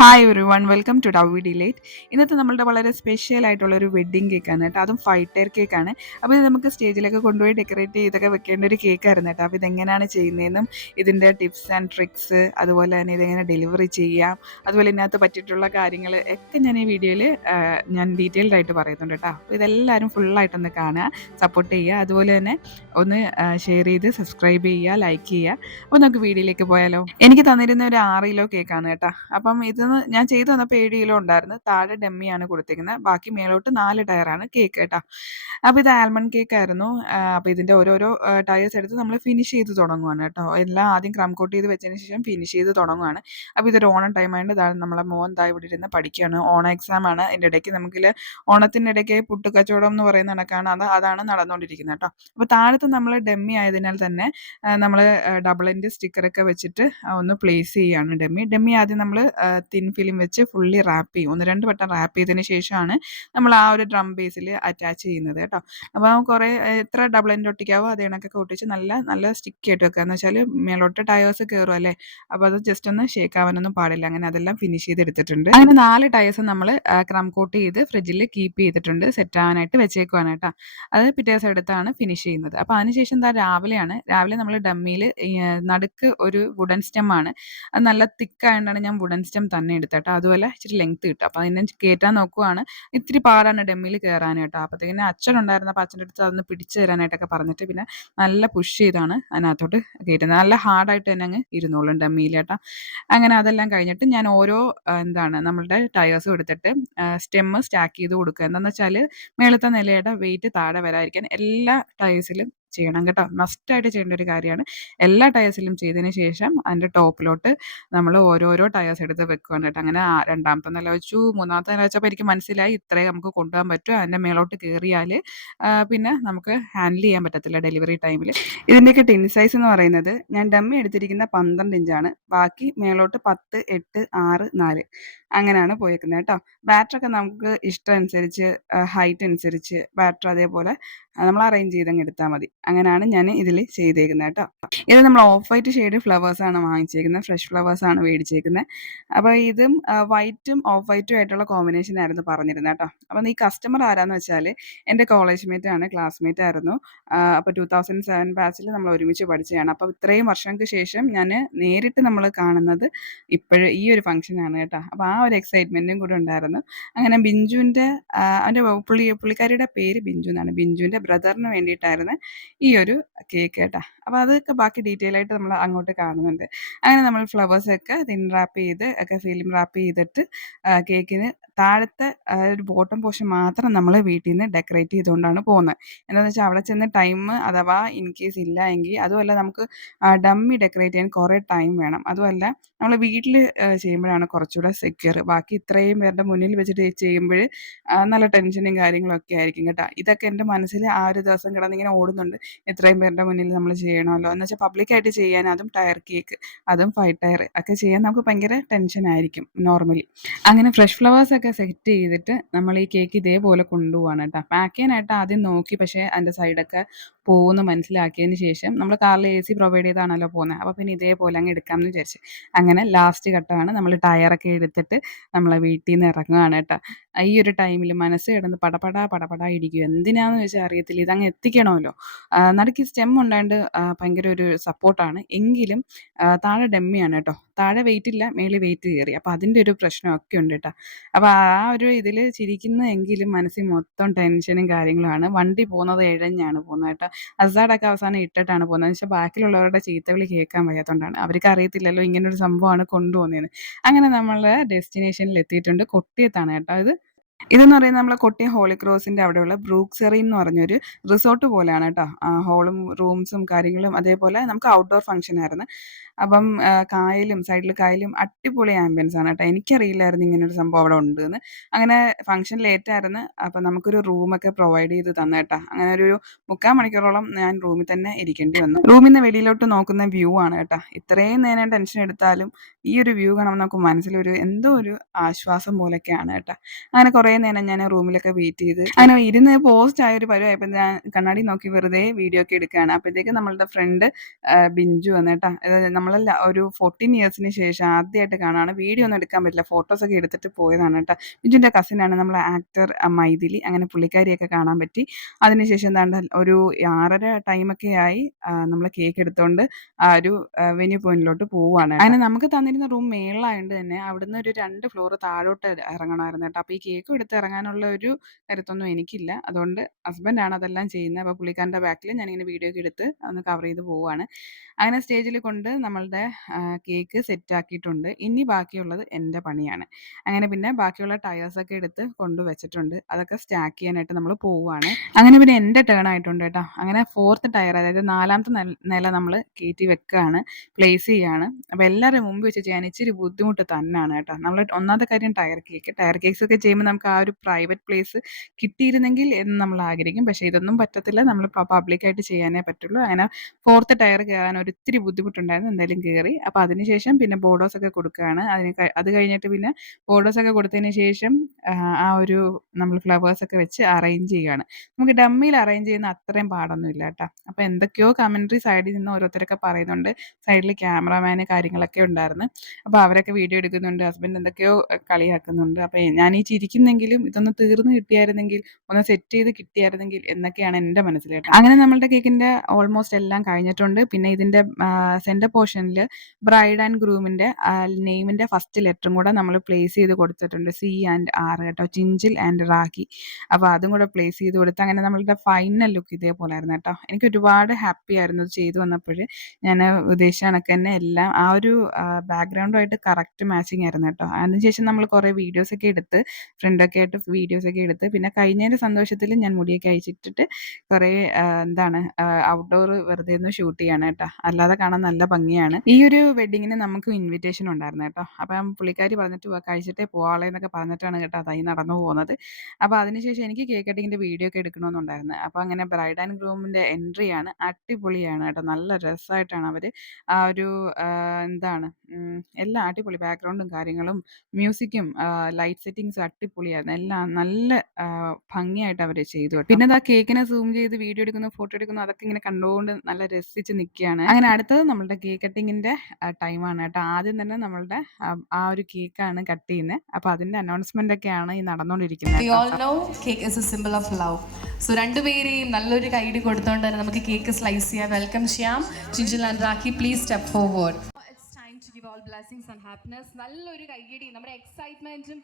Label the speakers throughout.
Speaker 1: Hi ഒരു one welcome to ഡൗ ഡിലേറ്റ് ഇന്നത്തെ നമ്മളുടെ വളരെ സ്പെഷ്യൽ ആയിട്ടുള്ള ഒരു വെഡ്ഡിങ് കേക്കാണ് കേട്ടോ. അതും ഫൈവ് ടയർ കേക്കാണ് അപ്പോൾ ഇത് നമുക്ക് സ്റ്റേജിലൊക്കെ കൊണ്ടുപോയി ഡെക്കറേറ്റ് ചെയ്തൊക്കെ വെക്കേണ്ട ഒരു കേക്കായിരുന്നു കേട്ടോ. അപ്പോൾ ഇതെങ്ങനെയാണ് ചെയ്യുന്നതെന്നും ഇതിന്റെ ടിപ്സ് ആൻഡ് ട്രിക്സ് അതുപോലെ തന്നെ ഇതെങ്ങനെ ഡെലിവറി ചെയ്യാം അതുപോലെ ഇതിനകത്ത് പറ്റിയിട്ടുള്ള കാര്യങ്ങൾ ഒക്കെ ഞാൻ ഈ വീഡിയോയിൽ ഞാൻ ഡീറ്റെയിൽഡ് ആയിട്ട് പറയുന്നുണ്ട് കേട്ടോ. അപ്പോൾ ഇതെല്ലാവരും ഫുള്ളായിട്ടൊന്ന് കാണുക സപ്പോർട്ട് ചെയ്യുക. അതുപോലെ തന്നെ ഒന്ന് ഷെയർ ചെയ്ത് സബ്സ്ക്രൈബ് ചെയ്യുക ലൈക്ക് ചെയ്യുക. അപ്പോൾ നമുക്ക് വീഡിയോയിലേക്ക് പോയാലോ. എനിക്ക് തന്നിരുന്ന ഒരു ആറ് കിലോ കേക്കാണ് കേട്ടോ. അപ്പം ഇത് ഞാൻ ചെയ്തു വന്ന കിലോ ഉണ്ടായിരുന്നു. താഴെ ഡെമ്മിയാണ് കൊടുത്തിരിക്കുന്നത്. ബാക്കി മേലോട്ട് നാല് ടയറാണ് കേക്ക് കേട്ടോ. അപ്പോൾ ഇത് ആൽമണ്ട് കേക്ക് ആയിരുന്നു. അപ്പോൾ ഇതിന്റെ ഓരോരോ ടയേഴ്സ് എടുത്ത് നമ്മൾ ഫിനിഷ് ചെയ്ത് തുടങ്ങുവാണ് കേട്ടോ. എല്ലാം ആദ്യം ക്രം കോട്ട് ചെയ്ത് വെച്ചതിന് ശേഷം ഫിനിഷ് ചെയ്ത് തുടങ്ങുവാണ്. അപ്പോൾ ഇതൊരു ഓണം ടൈം ആയതുകൊണ്ട് ഇതാണ് നമ്മളെ മോൻ താ ഇവിടെ ഇരുന്ന് പഠിക്കുകയാണ് ഓണ എക്സാം ആണ്. അതിന്റെ ഇടയ്ക്ക് നമുക്കിൽ ഇടയ്ക്ക് പുട്ടുകച്ചവടം എന്ന് പറയുന്ന കണക്കാണ്. അത് അതാണ് നടന്നുകൊണ്ടിരിക്കുന്നത് കേട്ടോ. അപ്പോൾ താഴത്ത് നമ്മൾ ഡെമ്മി ആയതിനാൽ തന്നെ നമ്മൾ ഡബിളിന്റെ സ്റ്റിക്കറൊക്കെ വെച്ചിട്ട് ഒന്ന് പ്ലേസ് ചെയ്യുകയാണ് ഡെമ്മി. ഡെമ്മി ആദ്യം നമ്മൾ തിൻ ഫിലിം വെച്ച് ഫുള്ളി റാപ്പ് ചെയ്യും. ഒന്ന് രണ്ട് വട്ടം റാപ്പ് ചെയ്തതിന് ശേഷമാണ് നമ്മൾ ആ ഒരു ഡ്രം ബേസിൽ അറ്റാച്ച് ചെയ്യുന്നത് കേട്ടോ. അപ്പോൾ കുറേ എത്ര ഡബിൾ എന്റെ ഒട്ടിക്കാവോ അത് ഇണക്കൊക്കെ ഒട്ടിച്ച് നല്ല നല്ല സ്റ്റിക്ക് ആയിട്ട് വെക്കുക. എന്ന് വെച്ചാൽ മേലോട്ട് ടയേഴ്സ് കയറും അല്ലേ? അപ്പോൾ അത് ജസ്റ്റ് ഒന്ന് ഷേക്ക് ആവാനൊന്നും പാടില്ല. അങ്ങനെ അതെല്ലാം ഫിനിഷ് ചെയ്ത് ചെയ്തെടുത്തിട്ടുണ്ട്. അങ്ങനെ നാല് ടയേഴ്സ് നമ്മൾ ക്രം കോട്ട് ചെയ്ത് ഫ്രിഡ്ജിൽ കീപ്പ് ചെയ്തിട്ടുണ്ട്. സെറ്റ് ആവാനായിട്ട് വെച്ചേക്കുവാണ് കേട്ടോ. അത് പിറ്റേ ദിവസം എടുത്താണ് ഫിനിഷ് ചെയ്യുന്നത്. അപ്പോൾ അതിനുശേഷം എന്താ രാവിലെയാണ്. രാവിലെ നമ്മൾ ഡമ്മിയിൽ നടുക്ക് ഒരു വുഡൻ സ്റ്റെം ആണ്. അത് നല്ല തിക്കായതുകൊണ്ടാണ് ഞാൻ വുഡൻ സ്റ്റെം തന്നെ എടുത്തേട്ടോ. അതുപോലെ ഇച്ചിരി ലെങ്ത് കിട്ടും. അപ്പോൾ അതിനെ കയറ്റാൻ നോക്കുവാണ്. ഇത്തിരി പാടാണ് ഡെമ്മിൽ കയറാൻ കേട്ടോ അപ്പോഴത്തേക്കിന് അച്ഛൻ ഉണ്ടായിരുന്ന അപ്പോൾ അച്ഛന്റെ അടുത്ത് അതൊന്ന് പിടിച്ച് തരാനായിട്ടൊക്കെ പറഞ്ഞിട്ട് പിന്നെ നല്ല പുഷ് ചെയ്താണ് അതിനകത്തോട്ട് കയറ്റുന്നത്. നല്ല ഹാർഡായിട്ട് തന്നെ അങ്ങ് ഇരുന്നോളും ഡെമ്മിയിൽ കേട്ടോ. അങ്ങനെ അതെല്ലാം കഴിഞ്ഞിട്ട് ഞാൻ ഓരോ എന്താണ് നമ്മളുടെ ടയേഴ്സും എടുത്തിട്ട് സ്റ്റെമ്മ് സ്റ്റാക്ക് ചെയ്ത് കൊടുക്കുക. എന്താണെന്ന് വെച്ചാൽ മേളത്തെ നിലയുടെ വെയിറ്റ് താഴെ വരാതിരിക്കാൻ എല്ലാ ടയേഴ്സിലും ചെയ്യണം കേട്ടോ. മസ്റ്റായിട്ട് ചെയ്യേണ്ട ഒരു കാര്യമാണ്. എല്ലാ ടയേഴ്സിലും ചെയ്തതിന് ശേഷം അതിന്റെ ടോപ്പിലോട്ട് നമ്മൾ ഓരോരോ ടയേഴ്സ് എടുത്ത് വെക്കുകയാണ് കേട്ടോ. അങ്ങനെ രണ്ടാമത്തെ നില വെച്ചു മൂന്നാമത്തെ നില വെച്ചപ്പോൾ എനിക്ക് മനസ്സിലായി ഇത്രേ നമുക്ക് കൊണ്ടുപോകാൻ പറ്റും. അതിന്റെ മേളോട്ട് കയറിയാൽ പിന്നെ നമുക്ക് ഹാൻഡിൽ ചെയ്യാൻ പറ്റത്തില്ല ഡെലിവറി ടൈമിൽ ഇതിന്റെയൊക്കെ ടിൻ സൈസ് എന്ന് പറയുന്നത് ഞാൻ ഡമ്മി എടുത്തിരിക്കുന്ന പന്ത്രണ്ട് ഇഞ്ചാണ് ബാക്കി മേളോട്ട് പത്ത് എട്ട് ആറ് നാല് അങ്ങനെയാണ് പോയേക്കുന്നത് കേട്ടോ. ബാറ്ററൊക്കെ നമുക്ക് ഇഷ്ടം അനുസരിച്ച് ഹൈറ്റ് അനുസരിച്ച് ബാറ്റർ അതേപോലെ നമ്മൾ അറേഞ്ച് ചെയ്തങ്ങ് എടുത്താൽ മതി. അങ്ങനെയാണ് ഞാൻ ഇതിൽ ചെയ്തേക്കുന്നത് കേട്ടോ. ഇത് നമ്മൾ ഓഫ് വൈറ്റ് ഷെയ്ഡ് ആണ് വാങ്ങിച്ചേക്കുന്നത്. ഫ്രഷ് ഫ്ലവേഴ്സ് ആണ് മേടിച്ചേക്കുന്നത്. അപ്പോൾ ഇതും വൈറ്റും ഓഫ് വൈറ്റും ആയിട്ടുള്ള കോമ്പിനേഷൻ ആയിരുന്നു പറഞ്ഞിരുന്നത് കേട്ടോ. അപ്പം ഈ കസ്റ്റമർ ആരാന്ന് വെച്ചാൽ എന്റെ കോളേജ് മേറ്റ് ആണ് ക്ലാസ്മേറ്റ് ആയിരുന്നു. അപ്പോൾ ടു തൗസൻഡ് സെവൻ ബാച്ചിൽ നമ്മൾ ഒരുമിച്ച് പഠിച്ചതാണ്. അപ്പോൾ ഇത്രയും വർഷങ്ങൾക്ക് ശേഷം ഞാൻ നേരിട്ട് നമ്മൾ കാണുന്നത് ഇപ്പോഴും ഈ ഒരു ഫംഗ്ഷനാണ് കേട്ടോ. അപ്പോൾ ആ ഒരു എക്സൈറ്റ്മെന്റും കൂടെ ഉണ്ടായിരുന്നു. അങ്ങനെ ബിഞ്ചുവിന്റെ അവന്റെ പുള്ളി പുള്ളിക്കാരിയുടെ പേര് ബിഞ്ചു എന്നാണ്. ബിഞ്ചുവിന്റെ ബ്രദറിന് വേണ്ടിയിട്ടായിരുന്നു ഈ ഒരു കേക്ക് കേട്ടോ. അപ്പോൾ അതൊക്കെ ബാക്കി ഡീറ്റെയിൽ ആയിട്ട് നമ്മൾ അങ്ങോട്ട് കാണുന്നുണ്ട്. അങ്ങനെ നമ്മൾ ഫ്ലവേഴ്സൊക്കെ തിൻ റാപ്പ് ചെയ്ത് ഒക്കെ ഫിലിം റാപ്പ് ചെയ്തിട്ട് കേക്കിന് താഴത്തെ ഒരു ബോട്ടം പോർഷൻ മാത്രം നമ്മൾ വീട്ടിൽ നിന്ന് ഡെക്കറേറ്റ് ചെയ്തുകൊണ്ടാണ് പോകുന്നത്. എന്താണെന്ന് വെച്ചാൽ അവിടെ ചെന്ന് ടൈം അഥവാ ഇൻ കേസ് ഇല്ല എങ്കിൽ അതുമല്ല നമുക്ക് ഡമ്മി ഡെക്കറേറ്റ് ചെയ്യാൻ കുറേ ടൈം വേണം. അതുമല്ല നമ്മൾ വീട്ടിൽ ചെയ്യുമ്പോഴാണ് കുറച്ചുകൂടെ സെക്യൂർ. ബാക്കി ഇത്രയും പേരുടെ മുന്നിൽ വെച്ചിട്ട് ചെയ്യുമ്പോൾ നല്ല ടെൻഷനും കാര്യങ്ങളൊക്കെ ആയിരിക്കും കേട്ടോ. ഇതൊക്കെ എന്റെ മനസ്സിൽ ആ ഒരു ദിവസം കിടന്നിങ്ങനെ ഓടുന്നുണ്ട്. ഇത്രയും പേരുടെ മുന്നിൽ നമ്മൾ ചെയ്യണമല്ലോ. എന്ന് വെച്ചാൽ പബ്ലിക്കായിട്ട് ചെയ്യാൻ അതും ടയർ കേക്ക് അതും ഫൈവ് ടയർ ഒക്കെ ചെയ്യാൻ നമുക്ക് ഭയങ്കര ടെൻഷൻ ആയിരിക്കും നോർമലി. അങ്ങനെ ഫ്രഷ് ഫ്ലവേഴ്സ് ഒക്കെ സെറ്റ് ചെയ്തിട്ട് നമ്മൾ ഈ കേക്ക് ഇതേപോലെ കൊണ്ടുപോവാണ് കേട്ടോ പാക്ക് ചെയ്യാനായിട്ട് ആദ്യം നോക്കി പക്ഷേ അതിന്റെ സൈഡൊക്കെ പോകുമെന്ന് മനസ്സിലാക്കിയതിന് ശേഷം നമ്മൾ കാറിൽ എ സി പ്രൊവൈഡ് ചെയ്താണല്ലോ പോകുന്നത് അപ്പോൾ പിന്നെ ഇതേപോലെ അങ്ങ് എടുക്കാമെന്ന് വിചാരിച്ച്. അങ്ങനെ ലാസ്റ്റ് ഘട്ടമാണ് നമ്മൾ ടയറൊക്കെ എടുത്തിട്ട് നമ്മളെ വീട്ടിൽ നിന്ന് ഇറങ്ങുകയാണ് കേട്ടോ. ഈ ഒരു ടൈമിൽ മനസ്സ് കിടന്ന് പടപടാ പടപടാ ഇടിക്കും എന്തിനാണെന്ന് വെച്ചാൽ അറിയത്തില്ല. ഇതങ്ങ് എത്തിക്കണമല്ലോ. നടക്കി സ്റ്റെം ഉണ്ടായത് ഭയങ്കര ഒരു സപ്പോർട്ടാണ് എങ്കിലും താഴെ ഡെമ്മിയാണ് കേട്ടോ. താഴെ വെയിറ്റ് ഇല്ല മേളിൽ വെയിറ്റ് കയറി. അപ്പോൾ അതിന്റെ ഒരു പ്രശ്നമൊക്കെ ഉണ്ട് കേട്ടോ. അപ്പോൾ ആ ഒരു ഇതിൽ ചിരിക്കുന്ന എങ്കിലും മനസ്സിൽ മൊത്തം ടെൻഷനും കാര്യങ്ങളുമാണ് വണ്ടി പോകുന്നത് ഇഴഞ്ഞാണ് പോകുന്നത് കേട്ടോ. അസാഡൊക്കെ അവസാനം ഇട്ടിട്ടാണ് പോകുന്നത്. പക്ഷേ ബാക്കിലുള്ളവരുടെ ചീത്തവിളി കേൾക്കാൻ വയ്യാത്തതുകൊണ്ടാണ് അവർക്ക് അറിയത്തില്ലല്ലോ ഇങ്ങനൊരു സംഭവമാണ് കൊണ്ടുപോകുന്നതെന്ന്. അങ്ങനെ നമ്മൾ ഡെസ്റ്റിനേഷനിൽ എത്തിയിട്ടുണ്ട് കൊട്ടിയത്താണ് കേട്ടോ ഇത്. ഇതെന്ന് പറയുന്നത് നമ്മളെ കൊട്ടിയം ഹോളി ക്രോസിന്റെ അവിടെയുള്ള ബ്രൂക്സെറി എന്ന് പറഞ്ഞൊരു റിസോർട്ട് പോലെയാണ് കേട്ടോ. ഹോളും റൂംസും കാര്യങ്ങളും അതേപോലെ നമുക്ക് ഔട്ട്ഡോർ ഫംഗ്ഷൻ ആയിരുന്നു. അപ്പം കായലും സൈഡിൽ കായലും അടിപൊളി ആംബിയൻസ് ആണ് കേട്ടോ. എനിക്കറിയില്ലായിരുന്നു ഇങ്ങനെ ഒരു സംഭവം അവിടെ ഉണ്ട് എന്ന് അങ്ങനെ ഫംഗ്ഷൻ ലേറ്റ് ആയിരുന്നു. അപ്പം നമുക്കൊരു റൂമൊക്കെ പ്രൊവൈഡ് ചെയ്ത് തന്ന കേട്ടോ. അങ്ങനെ ഒരു മുക്കാൽ മണിക്കൂറോളം ഞാൻ റൂമിൽ തന്നെ ഇരിക്കേണ്ടി വന്നു. റൂമിൽ നിന്ന് വെളിയിലോട്ട് നോക്കുന്ന വ്യൂ ആണ് കേട്ടോ. ഇത്രയും നേരം ടെൻഷൻ എടുത്താലും ഈ ഒരു വ്യൂ കാണുമ്പോൾ നമുക്ക് മനസ്സിലൊരു എന്തോ ഒരു ആശ്വാസം പോലെയൊക്കെയാണ് കേട്ടോ. അങ്ങനെ നേരം ഞാൻ റൂമിലൊക്കെ വെയിറ്റ് ചെയ്ത്. അങ്ങനെ ഇരുന്ന് പോസ്റ്റ് ആയ ഒരു പരിവായപ്പോൾ ഞാൻ കണ്ണാടി നോക്കി വെറുതെ വീഡിയോ ഒക്കെ എടുക്കുകയാണ്. അപ്പോഴത്തേക്ക് നമ്മളുടെ ഫ്രണ്ട് ബിഞ്ചു വന്നേട്ടാ നമ്മളല്ല ഒരു ഫോർട്ടീൻ ഇയേഴ്സിന് ശേഷം ആദ്യമായിട്ട് കാണാണ് വീഡിയോ ഒന്നും എടുക്കാൻ പറ്റില്ല. ഫോട്ടോസ് ഒക്കെ എടുത്തിട്ട് പോയതാണ് കേട്ടോ. ബിജുവിന്റെ കസിനാണ് നമ്മളെ ആക്ടർ മൈഥിലി. അങ്ങനെ പുള്ളിക്കാരിയൊക്കെ കാണാൻ പറ്റി. അതിനുശേഷം എന്താണ്ട് ഒരു ആറര ടൈമൊക്കെ ആയി നമ്മൾ കേക്ക് എടുത്തോണ്ട് ആ ഒരു വെന്യൂ പോയിന്റിലോട്ട് പോവുകയാണ് അങ്ങനെ നമുക്ക് തന്നിരുന്ന റൂം മേളിലായതുകൊണ്ട് തന്നെ അവിടുന്ന് ഒരു രണ്ട് ഫ്ലോർ താഴോട്ട് ഇറങ്ങണമായിരുന്നു കേട്ടോ. അപ്പോൾ ഈ കേക്കും എടുത്ത് ഇറങ്ങാനുള്ള ഒരു കരുത്തൊന്നും എനിക്കില്ല. അതുകൊണ്ട് ഹസ്ബൻഡാണ് അതെല്ലാം ചെയ്യുന്നത്. അപ്പോൾ പുള്ളിക്കാരന്റെ ബാക്കിൽ ഞാനിങ്ങനെ വീഡിയോ ഒക്കെ എടുത്ത് ഒന്ന് കവർ ചെയ്ത് പോവുകയാണ് അങ്ങനെ സ്റ്റേജിൽ കൊണ്ട് നമ്മളുടെ കേക്ക് സെറ്റ് ആക്കിയിട്ടുണ്ട്. ഇനി ബാക്കിയുള്ളത് എന്റെ പണിയാണ്. അങ്ങനെ പിന്നെ ബാക്കിയുള്ള ടയേഴ്സൊക്കെ എടുത്ത് കൊണ്ടുവച്ചിട്ടുണ്ട് അതൊക്കെ സ്റ്റാക്ക് ചെയ്യാനായിട്ട് നമ്മൾ പോവുകയാണ് അങ്ങനെ പിന്നെ എന്റെ ടേൺ ആയിട്ടുണ്ട് കേട്ടോ. അങ്ങനെ ഫോർത്ത് ടയർ അതായത് നാലാമത്തെ നില നമ്മൾ കയറ്റി വെക്കുകയാണ് പ്ലേസ് ചെയ്യുകയാണ് അപ്പോൾ എല്ലാവരും മുമ്പ് വെച്ച് ചെയ്യാൻ ഇച്ചിരി ബുദ്ധിമുട്ട് തന്നെയാണ് കേട്ടോ. നമ്മൾ ഒന്നാമത്തെ കാര്യം ടയർ കേക്ക് ടയർ കേക്ക്സ് ഒക്കെ ചെയ്യുമ്പോൾ നമുക്ക് ആ ഒരു പ്രൈവറ്റ് പ്ലേസ് കിട്ടിയിരുന്നെങ്കിൽ എന്ന് നമ്മൾ ആഗ്രഹിക്കും. പക്ഷേ ഇതൊന്നും പറ്റത്തില്ല. നമ്മൾ പബ്ലിക്കായിട്ട് ചെയ്യാനേ പറ്റുള്ളൂ. അങ്ങനെ ഫോർത്ത് ടയർ കയറാൻ ഒരിത്തിരി ബുദ്ധിമുട്ടുണ്ടായിരുന്നു. എന്തായാലും കയറി. അപ്പോൾ അതിനുശേഷം പിന്നെ ബോർഡോസ് ഒക്കെ കൊടുക്കുകയാണ്. അതിന് അത് കഴിഞ്ഞിട്ട് പിന്നെ ബോർഡോസ് ഒക്കെ കൊടുത്തതിന് ശേഷം ആ ഒരു നമ്മൾ ഫ്ലവേഴ്സ് ഒക്കെ വെച്ച് അറേഞ്ച് ചെയ്യുകയാണ്. നമുക്ക് ഡമ്മിയിൽ അറേഞ്ച് ചെയ്യുന്ന അത്രയും പാടൊന്നും ഇല്ല കേട്ടോ. അപ്പോൾ എന്തൊക്കെയോ കമൻട്രി സൈഡിൽ നിന്ന് ഓരോരുത്തരൊക്കെ പറയുന്നുണ്ട്. സൈഡിൽ ക്യാമറമാന് കാര്യങ്ങളൊക്കെ ഉണ്ടായിരുന്നു. അപ്പോൾ അവരൊക്കെ വീഡിയോ എടുക്കുന്നുണ്ട്. ഹസ്ബൻഡ് എന്തൊക്കെയോ കളിയാക്കുന്നുണ്ട്. അപ്പോൾ ഞാൻ ഈ ചിരിക്കുന്നെങ്കിലും ഇതൊന്ന് തീർന്നു കിട്ടിയായിരുന്നെങ്കിൽ ഒന്ന് സെറ്റ് ചെയ്ത് കിട്ടിയായിരുന്നെങ്കിൽ എന്നൊക്കെയാണ് എന്റെ മനസ്സിൽ അങ്ങനെ നമ്മളുടെ കേക്കിന്റെ ഓൾമോസ്റ്റ് എല്ലാം കഴിഞ്ഞിട്ടുണ്ട്. പിന്നെ ഇതിന്റെ സെന്റർ പോർഷനിൽ ബ്രൈഡ് ആൻഡ് ഗ്രൂമിന്റെ നെയിമിന്റെ ഫസ്റ്റ് ലെറ്ററും കൂടെ നമ്മൾ പ്ലേസ് ചെയ്ത് കൊടുത്തിട്ടുണ്ട്. സി ആൻഡ് ആർ കേട്ടോ. ചിഞ്ചിൽ ആൻഡ് റാഖി അപ്പോൾ അതും കൂടെ പ്ലേസ് ചെയ്ത് കൊടുത്ത് അങ്ങനെ നമ്മളുടെ ഫൈനൽ ലുക്ക് ഇതേപോലെ ആയിരുന്നു കേട്ടോ. എനിക്ക് ഒരുപാട് ഹാപ്പി ആയിരുന്നു ഇത് ചെയ്തു വന്നപ്പോൾ ഞാൻ ഉദ്ദേശിച്ച കണക്ക് തന്നെ എല്ലാം ആ ഒരു ബാക്ക്ഗ്രൗണ്ടുമായിട്ട് കറക്റ്റ് മാച്ചിങ് ആയിരുന്നു കേട്ടോ. അതിനുശേഷം നമ്മൾ കുറേ വീഡിയോസൊക്കെ എടുത്ത് ഫ്രണ്ടൊക്കെ ആയിട്ട് വീഡിയോസൊക്കെ എടുത്ത് പിന്നെ കഴിഞ്ഞതിന്റെ സന്തോഷത്തിൽ ഞാൻ മുടിയൊക്കെ അയച്ചിട്ടിട്ട് കുറേ എന്താണ് ഔട്ട്ഡോർ വെറുതെ ഒന്ന് ഷൂട്ട് ചെയ്യാണ് കേട്ടോ. അല്ലാതെ കാണാൻ നല്ല ഭംഗിയാണ്. ഈ ഒരു വെഡിങ്ങിന് നമുക്ക് ഇൻവിറ്റേഷൻ ഉണ്ടായിരുന്നു കേട്ടോ. അപ്പം പുള്ളിക്കാരി പറഞ്ഞിട്ട് കഴിച്ചിട്ടേ പോവാളെ എന്നൊക്കെ പറഞ്ഞിട്ടാണ് കേട്ടോ അതായി നടന്നു പോകുന്നത്. അപ്പോൾ അതിനുശേഷം എനിക്ക് കേക്ക് കട്ടിങ്ങിന്റെ വീഡിയോ ഒക്കെ എടുക്കണമെന്നുണ്ടായിരുന്നു. അപ്പോൾ അങ്ങനെ ബ്രൈഡ് ആൻഡ് ഗ്രൂമിന്റെ എൻട്രിയാണ് അടിപൊളിയാണ് കേട്ടോ. നല്ല രസമായിട്ടാണ് അവർ ആ ഒരു എന്താണ് എല്ലാം അടിപൊളി. ബാക്ക്ഗ്രൗണ്ടും കാര്യങ്ങളും മ്യൂസിക്കും ലൈറ്റ് സെറ്റിങ്സും അടിപൊളിയായിരുന്നു എല്ലാം നല്ല ഭംഗിയായിട്ട് അവർ ചെയ്തു പിന്നെ ആ കേക്കിനെ സൂം ചെയ്ത് വീഡിയോ എടുക്കുന്നു ഫോട്ടോ എടുക്കുന്നു അതൊക്കെ ഇങ്ങനെ കണ്ടുകൊണ്ട് നല്ല രസിച്ച് നിൽക്കുകയാണ് അങ്ങനെ അടുത്തത് നമ്മളുടെ കേക്ക് കട്ടിങ്ങിന്റെ ടൈമാണ് കേട്ടോ. ആദ്യം തന്നെ നമ്മളുടെ ആ ഒരു കേക്കാണ് കട്ട് ചെയ്യുന്നത് അപ്പോൾ അതിന്റെ അനൗൺസ്മെന്റ് ഒക്കെയാണ് ഈ നടന്നുകൊണ്ടിരിക്കുന്നത്
Speaker 2: സോ രണ്ടുപേരെയും നല്ലൊരു കൈഡി കൊടുത്തുകൊണ്ട് തന്നെ നമുക്ക് കേക്ക് സ്ലൈസ് ചെയ്യാം. വെൽക്കം ചെയ്യാം Chinchil and Rakhi please step forward നല്ലൊരു കൈയടി നമ്മുടെ എക്സൈറ്റ്മെന്റും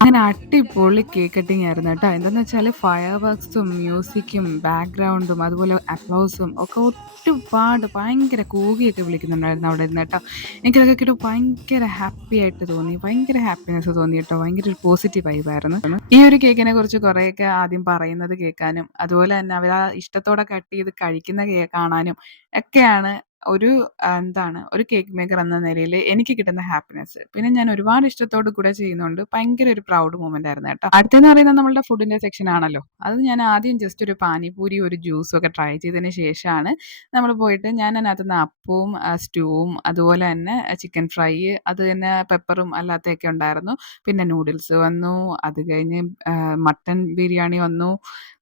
Speaker 1: അങ്ങനെ അടിപൊളി കേക്ക് കട്ടിങ് ആയിരുന്നു കേട്ടോ. എന്താന്ന് വെച്ചാൽ ഫയർ വർക്സും മ്യൂസിക്കും ബാക്ക്ഗ്രൗണ്ടും അതുപോലെ അപ്ലോസും ഒക്കെ ഒരുപാട് ഭയങ്കര കൂകിയൊക്കെ വിളിക്കുന്നുണ്ടായിരുന്നു അവിടെ ഇരുന്ന് കേട്ടോ. എനിക്കതൊക്കെ കേട്ടോ ഭയങ്കര ഹാപ്പി ആയിട്ട് തോന്നി. ഭയങ്കര ഹാപ്പിനെസ് തോന്നി കേട്ടോ. ഭയങ്കര ഒരു പോസിറ്റീവ് വൈബായിരുന്നു ഈ ഒരു കേക്കിനെ കുറിച്ച് കുറേയൊക്കെ ആദ്യം പറയുന്നത് കേൾക്കാനും അതുപോലെ തന്നെ അവർ ആ ഇഷ്ടത്തോടെ കട്ട് ചെയ്ത് കഴിക്കുന്ന കാണാനും ഒക്കെയാണ് ഒരു എന്താണ് ഒരു കേക്ക് മേക്കർ എന്ന നിലയിൽ എനിക്ക് കിട്ടുന്ന ഹാപ്പിനെസ്. പിന്നെ ഞാൻ ഒരുപാട് ഇഷ്ടത്തോട് കൂടെ ചെയ്യുന്നുണ്ട് ഭയങ്കര ഒരു പ്രൗഡ് മൂമെന്റ് ആയിരുന്നു കേട്ടോ. അടുത്തെന്ന് പറയുന്നത് നമ്മളുടെ ഫുഡിന്റെ സെക്ഷൻ ആണല്ലോ. അത് ഞാൻ ആദ്യം ജസ്റ്റ് ഒരു പാനിപൂരി, ഒരു ജ്യൂസും ഒക്കെ ട്രൈ ചെയ്തതിന് ശേഷമാണ് നമ്മൾ പോയിട്ട് ഞാൻ അതിനകത്തുനിന്ന് അപ്പവും സ്റ്റൂവും അതുപോലെ തന്നെ ചിക്കൻ ഫ്രൈ അത് തന്നെ പെപ്പറും അല്ലാത്തതൊക്കെ ഉണ്ടായിരുന്നു. പിന്നെ നൂഡിൽസ് വന്നു. അത് കഴിഞ്ഞ് മട്ടൺ ബിരിയാണി വന്നു.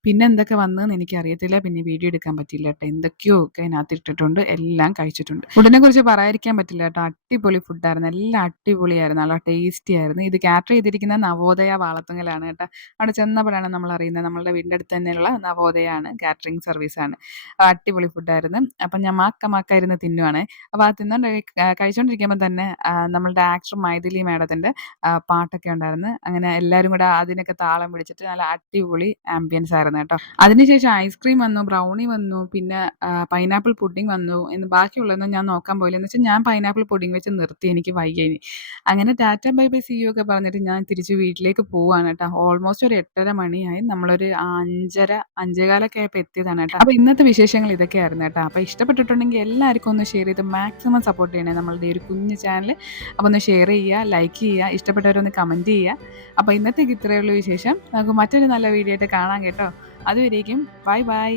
Speaker 1: പിന്നെ എന്തൊക്കെ വന്നതെന്ന് എനിക്കറിയത്തില്ല. പിന്നെ വീഡിയോ എടുക്കാൻ പറ്റില്ല കേട്ടോ. എന്തൊക്കെയോ ഒക്കെ അതിനകത്ത് ഇട്ടിട്ടുണ്ട്. എല്ലാം കഴിച്ചിട്ടുണ്ട്. ഫുഡിനെ കുറിച്ച് പറയാതിരിക്കാൻ പറ്റില്ല കേട്ടോ. അടിപൊളി ഫുഡായിരുന്നു. എല്ലാം അടിപൊളിയായിരുന്നു. നല്ല ടേസ്റ്റി ആയിരുന്നു. ഇത് കാറ്റർ ചെയ്തിരിക്കുന്ന നവോദയ വാളത്തുങ്ങലാണ് കേട്ടോ. അവിടെ ചെന്നപ്പോഴാണ് നമ്മൾ അറിയുന്നത് നമ്മളുടെ വീടിന്റെ അടുത്ത് തന്നെയുള്ള നവോദയാണ് കാറ്ററിംഗ് സർവീസാണ്. അടിപൊളി ഫുഡായിരുന്നു. അപ്പം ഞാൻ മാക്ക മാക്കായിരുന്നു തിന്നുവാണ് അപ്പോൾ ആ തിന്നോണ്ട് കഴിച്ചുകൊണ്ടിരിക്കുമ്പോൾ തന്നെ നമ്മളുടെ ആക്ടർ മൈഥിലി മാഡത്തിന്റെ പാട്ടൊക്കെ ഉണ്ടായിരുന്നു. അങ്ങനെ എല്ലാവരും കൂടെ അതിനൊക്കെ താളം പിടിച്ചിട്ട് നല്ല അടിപൊളി ആംബിയൻസ് ആയിരുന്നു കേട്ടോ. അതിനുശേഷം ഐസ്ക്രീം വന്നു, ബ്രൗണി വന്നു, പിന്നെ പൈനാപ്പിൾ പുഡിംഗ് വന്നു എന്ന് ബാക്കിയുള്ളതൊന്നും ഞാൻ നോക്കാൻ പോയില്ല. എന്ന് വെച്ചാൽ ഞാൻ പൈനാപ്പിൾ പുഡിംഗ് വെച്ച് നിർത്തി. എനിക്ക് വയ്യ. അങ്ങനെ tata bye bye see you ഒക്കെ പറഞ്ഞിട്ട് ഞാൻ തിരിച്ച് വീട്ടിലേക്ക് പോവാണ് കേട്ടോ. ഓൾമോസ്റ്റ് ഒരു എട്ടര മണിയായി. നമ്മളൊരു 5:30 5:15 ആയപ്പോൾ എത്തിയതാണ് കേട്ടോ. അപ്പോൾ ഇന്നത്തെ വിശേഷങ്ങൾ ഇതൊക്കെയായിരുന്നു കേട്ടോ. അപ്പോൾ ഇഷ്ടപ്പെട്ടിട്ടുണ്ടെങ്കിൽ എല്ലാവർക്കും ഒന്ന് ഷെയർ ചെയ്ത് മാക്സിമം സപ്പോർട്ട് ചെയ്യണേ നമ്മളുടെ ഒരു കുഞ്ഞു ചാനൽ. അപ്പോൾ ഒന്ന് ഷെയർ ചെയ്യുക, ലൈക്ക് ചെയ്യുക, ഇഷ്ടപ്പെട്ടവരൊന്ന് കമന്റ് ചെയ്യുക. അപ്പോൾ ഇന്നത്തേക്ക് ഇത്രയുള്ള വിശേഷം. നമുക്ക് മറ്റൊരു നല്ല വീഡിയോ ആയിട്ട് കാണാം കേട്ടോ. അതുവരേക്കും ബൈ ബൈ.